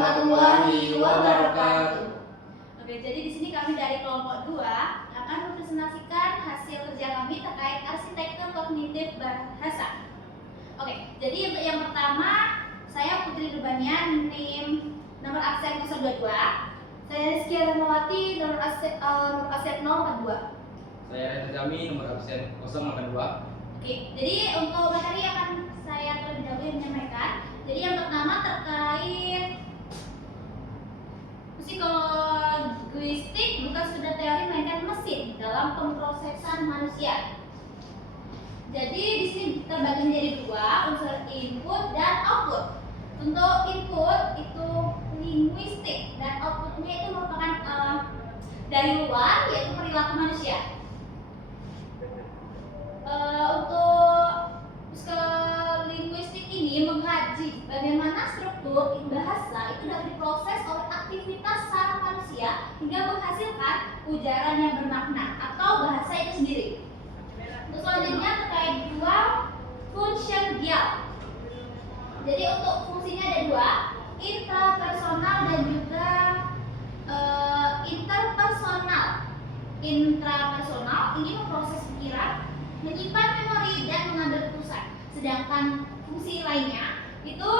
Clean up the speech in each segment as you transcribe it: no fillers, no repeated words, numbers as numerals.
warahmatullahi wabarakatuh. Oke, jadi di sini kami dari kelompok 2 akan mempresentasikan hasil kerja kami terkait arsitektur kognitif bahasa. Oke, jadi untuk yang pertama, saya Putri Rubanian, NIM nomor absen 022. Saya Rizky Adamawati, nomor absen 042. Saya Reza Jami, nomor absen 082. Oke, jadi untuk materi akan saya terlebih dahulu menyampaikan. Jadi yang pertama terkait psikolinguistik bukan sekedar teori melainkan mesin dalam pemrosesan manusia. Jadi di sini terbagi menjadi 2, unsur input dan output. Untuk input itu linguistik dan outputnya itu merupakan dari luar, yaitu perilaku manusia. Untuk psikolinguistik ini mengkaji bagaimana struktur bahasa itu dapat diproses oleh aktivitas saraf manusia hingga menghasilkan ujaran yang bermakna atau bahasa itu sendiri. Untuk selanjutnya terkait dual function-dial. Jadi untuk fungsinya ada 2, intrapersonal dan juga interpersonal. Intrapersonal ini memproses pikiran, menyimpan memori dan mengambil keputusan. Sedangkan fungsi lainnya itu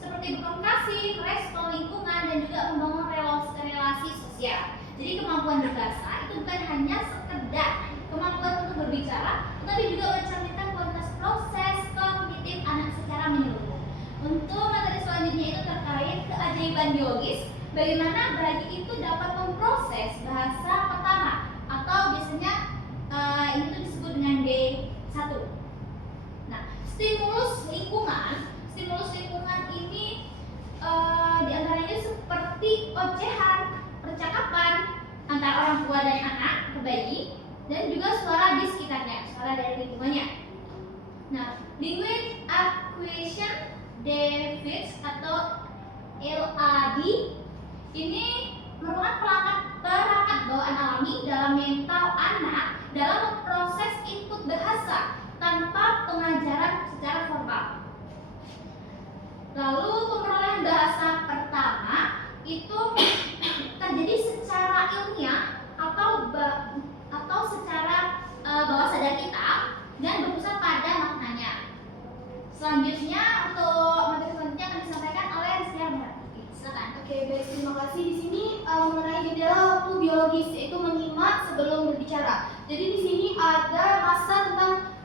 seperti berkomunikasi, merespon lingkungan dan juga membangun relasi sosial. Jadi kemampuan berbahasa itu bukan hanya sekedar kemampuan untuk berbicara, tetapi juga mencerminkan kualitas proses kognitif anak secara menyeluruh. Untuk materi selanjutnya itu terkait keajaiban biologis, bagaimana bayi itu dapat memproses bahasa pertama atau biasanya ini tuh disebut dengan D1. Nah, stimulus lingkungan ini diantaranya seperti ocehan, percakapan antara orang tua dan anak ke bayi, dan juga suara di sekitarnya, suara dari lingkungannya. Nah, language acquisition deficit atau LAD ini merupakan perangkat bawaan alami dalam mental anak dalam memproses input bahasa tanpa pengajaran secara formal. Lalu pemerolehan bahasa pertama itu terjadi secara ilmiah atau secara bawah sadar kita dan berpusat pada maknanya. Selanjutnya untuk materi selanjutnya akan disampaikan oleh Rizky Adamawati. Silakan. Oke, baik, terima kasih. Di sini mengenai jendela waktu biologis, yaitu menyimak sebelum berbicara. Jadi di sini ada masa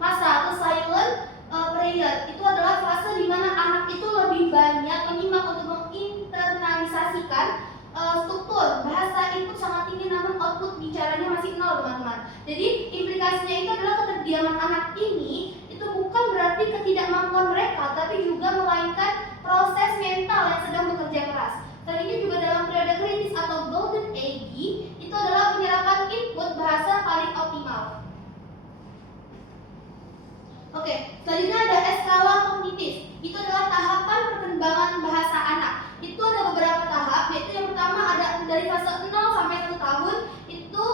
atau silent period. Itu adalah fase di mana anak itu lebih banyak menyimak untuk menginternalisasikan struktur bahasa itu sangat tinggi, namun output bicaranya masih 0, teman-teman. Jadi implikasinya itu adalah keterdiaman anak ini itu bukan berarti ketidakmampuan mereka, tapi juga melainkan proses mental yang sedang bekerja keras. Selanjutnya juga dalam periode kritis atau golden age itu adalah penyerapan input bahasa paling optimal. Oke, selanjutnya ada skala kognitif. Itu adalah tahapan perkembangan bahasa anak. Itu ada beberapa tahap, yaitu yang pertama ada dari fase 0 sampai 1 tahun. Itu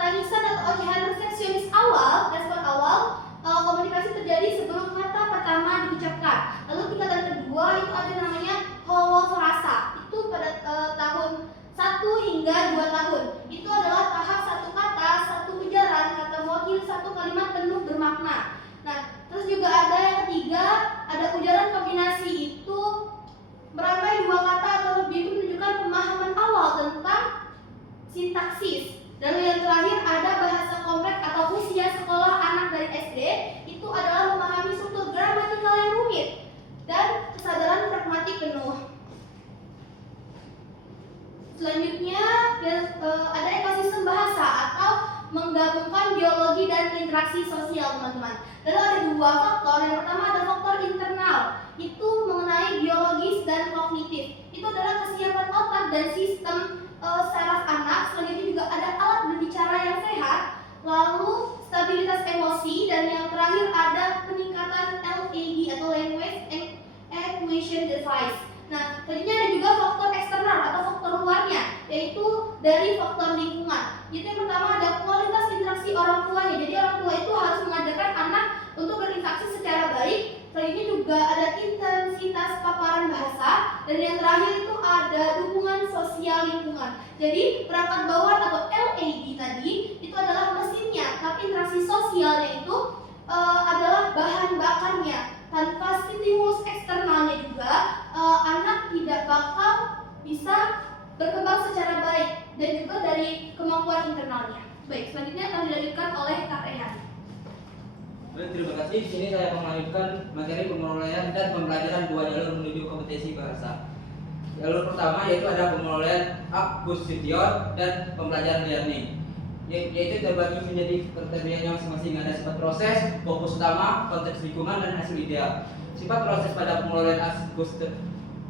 tangisan atau ocehan resepsionis awal, respon awal, komunikasi terjadi sebelum kata pertama diucapkan. Lalu tingkatan kedua itu ada namanya holofrasa. Itu pada tahun 1 hingga 2 tahun. Itu adalah tahap satu kata, satu ujaran, kata mewakili satu kalimat penuh bermakna. Nah, terus juga ada yang ketiga, ada ujaran kombinasi. Itu merangkai 2 kata atau lebih, itu menunjukkan pemahaman awal tentang sintaksis. Lalu yang terakhir ada bahasa kompleks atau usia sekolah anak dari SD. Itu adalah memahami struktur gramatikal yang rumit dan kesadaran pragmatik penuh. Selanjutnya ada ekosistem bahasa atau menggabungkan biologi dan interaksi sosial, teman-teman. Lalu ada 2 faktor. Yang pertama ada faktor internal, itu mengenai biologis dan kognitif. Itu adalah kesiapan otak dan sistem saraf anak. Selanjutnya juga ada alat berbicara yang sehat. Lalu stabilitas emosi, dan yang terakhir ada peningkatan LAD atau language acquisition device. Nah, selanjutnya ada juga faktor eksternal atau faktor luarnya, yaitu dari faktor lingkungan. Jadi yang pertama ada kualitas interaksi orang tuanya. Jadi orang tua itu harus mengajarkan anak untuk berinteraksi secara baik. Selanjutnya juga ada intensitas paparan bahasa, dan yang terakhir itu ada dukungan sosial lingkungan. Jadi perangkat bawaan atau LED tadi itu adalah mesinnya, tapi interaksi sosialnya itu adalah bahan bakarnya. Tanpa stimulus eksternalnya juga anak tidak bakal bisa berkembang secara baik dan juga dari kemampuan internalnya. Baik, selanjutnya akan dilanjutkan oleh Kak Rehan. Baik, terima kasih. Di sini saya akan melanjutkan materi pengelolaan dan pembelajaran dua jalur menuju kompetensi bahasa. Jalur pertama yaitu ada pengelolaan akuisition dan pembelajaran learning, yaitu terbagi menjadi kategorinya masing-masing. Ada sifat proses, fokus utama, konteks lingkungan, dan hasil ideal. Sifat proses pada pengelolaan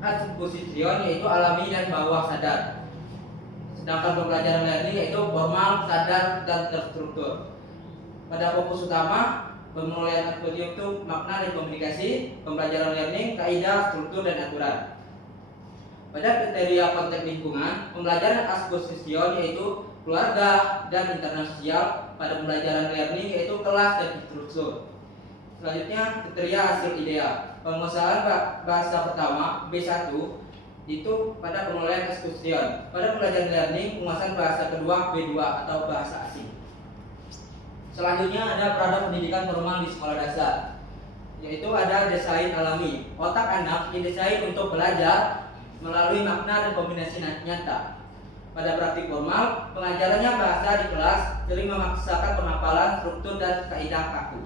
akuisition yaitu alami dan bawah sadar. Sedangkan pembelajaran learning yaitu formal, sadar, dan terstruktur. Pada fokus utama, pengelolaan akuisition itu makna dan komunikasi, pembelajaran learning, kaidah, struktur, dan aturan. Pada kriteria konteks lingkungan, pembelajaran akuisition yaitu keluarga dan internal sosial. Pada pembelajaran learning yaitu kelas dan instruktur. Selanjutnya kriteria hasil ideal. Penguasaan bahasa pertama B1 itu pada pengelolaan akuisition. Pada pembelajaran learning, penguasaan bahasa kedua B2 atau bahasa asing. Selanjutnya ada perada pendidikan formal di sekolah dasar, yaitu ada desain alami. Otak anak didesain untuk belajar melalui makna dan kombinasi nyata. Pada praktik formal, pengajarannya bahasa di kelas sering memaksakan penghafalan struktur dan kaidah kaku.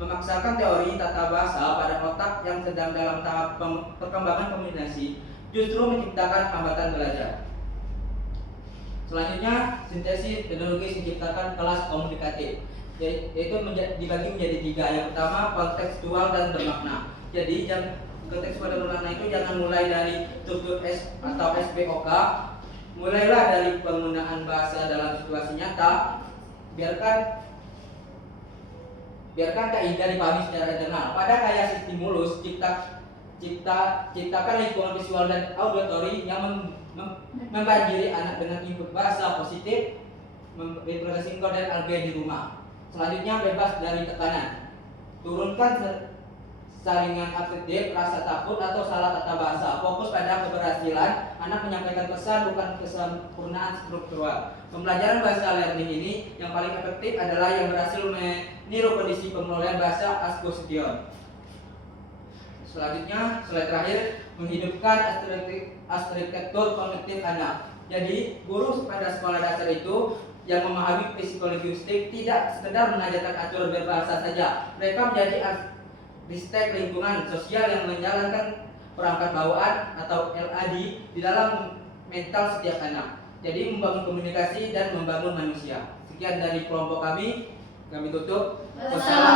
Memaksakan teori tata bahasa pada otak yang sedang dalam tahap perkembangan kombinasi justru menciptakan hambatan belajar. Selanjutnya, sintesis pedagogis menciptakan kelas komunikatif, yaitu dibagi menjadi tiga. Yang pertama, kontekstual dan bermakna. Jadi kontekstual dan bermakna itu jangan mulai dari struktur S atau SPOK. Mulailah dari penggunaan bahasa dalam situasi nyata. Biarkan kaidah dipahami secara internal. Pada kayak stimulus, ciptakan lingkungan visual dan auditory yang membanjiri anak dengan input bahasa positif, memperoleh sinkron dan algen di rumah. Selanjutnya, bebas dari tekanan. Turunkan saringan afektif, rasa takut atau salah tata bahasa. Fokus pada keberhasilan anak menyampaikan pesan, bukan kesempurnaan struktural. Pembelajaran bahasa learning ini yang paling efektif adalah yang berhasil meniru kondisi pengelolaan bahasa akuisition. Selanjutnya, slide terakhir, menghidupkan arsitektur kognitif anak. Jadi, guru pada sekolah dasar itu yang memahami psikolinguistik tidak sekedar mengajarkan aturan berbahasa saja. Mereka menjadi arsitek lingkungan sosial yang menjalankan perangkat bawaan atau LAD di dalam mental setiap anak. Jadi membangun komunikasi dan membangun manusia. Sekian dari kelompok kami tutup. Wassalamualaikum